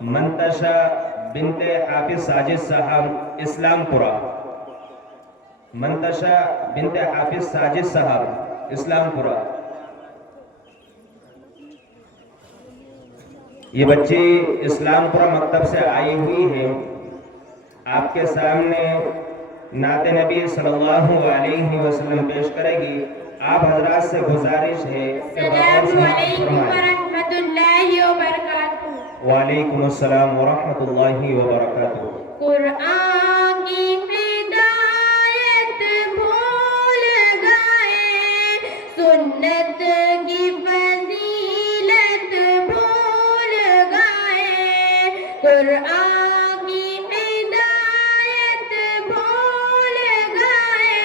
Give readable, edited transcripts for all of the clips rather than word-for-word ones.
منتشا بنت حافظ ساجد صاحب اسلام پورہ، منتشا بنت حافظ ساجد صاحب اسلام پورہ۔ یہ بچی اسلام پورہ مکتب سے آئی ہوئی ہے، آپ کے سامنے نعت نبی صلی اللہ علیہ وسلم پیش کرے گی۔ آپ حضرات سے گزارش ہے کہ السلام علیکم ورحمۃ اللہ وبرکاتہ۔ وعلیکم السلام ورحمۃ اللہ وبرکاتہ۔ قرآن کی ہدایت بھول گئے، سنت کی فضیلت بھول گئے، قرآن کی ہدایت بھول گئے،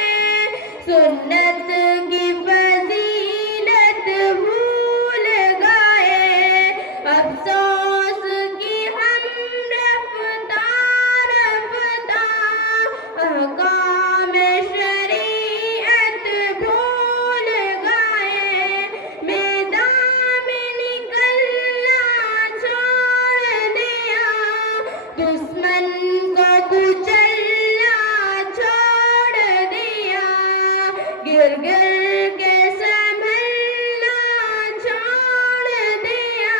سنت کی فضیلت بھول گئے، افسوس کی ہم رفتار رفتار، احکام شریعت بھول گئے، میدان میں نکلنا چھوڑ دیا، دشمن کو کچلنا چھوڑ دیا، گر گر کے سنبھلنا چھوڑ دیا،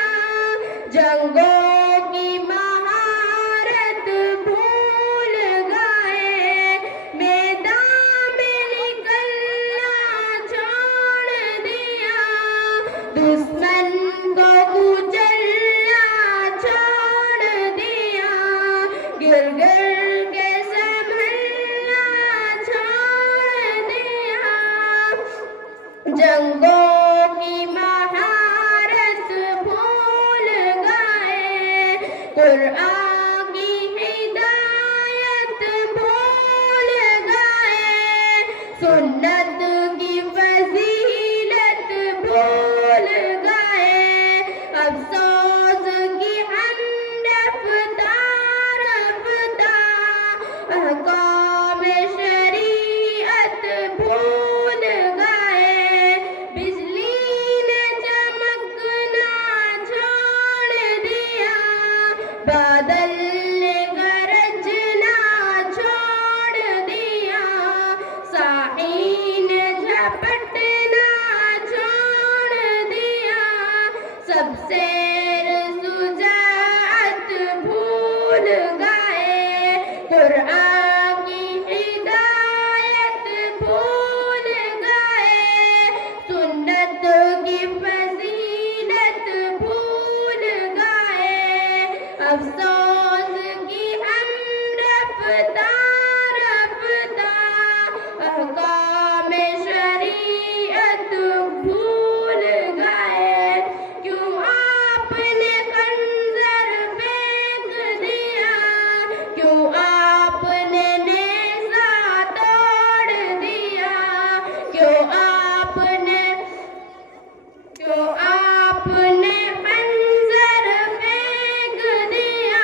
جنگوں کی مہارت بھول گئے، میدان میں نکلنا چھوڑ دیا، دشمن کو کچلنا چھوڑ دیا، گر گر کے سنبھلنا چھوڑ دیا، جنگوں کی مہارت بھول گئے، قرآن کی ہدایت بھول گئے، سنت کی فضیلت بھول گئے، افسوس کی ہم رفتار رفتار، احکام شریعت بھول گئے، بجلی نے چمکنا چھوڑ دیا، بادل نے گرجنا چھوڑ دیا، ساحل نے جھپٹنا چھوڑ دیا، سب سیر شجاعت بھول گئے، قرآن کی ہدایت بھول گئے، سنت کی فضیلت بھول گئے، افسوس کی ہم رفتار رفتار، احکام شریعت بھول گئے، کیوں آپ نے خنجر پھینک دیا، کیوں آپ نے نیزہ توڑ دیا، کیوں آپ نے خنجر پھینک دیا،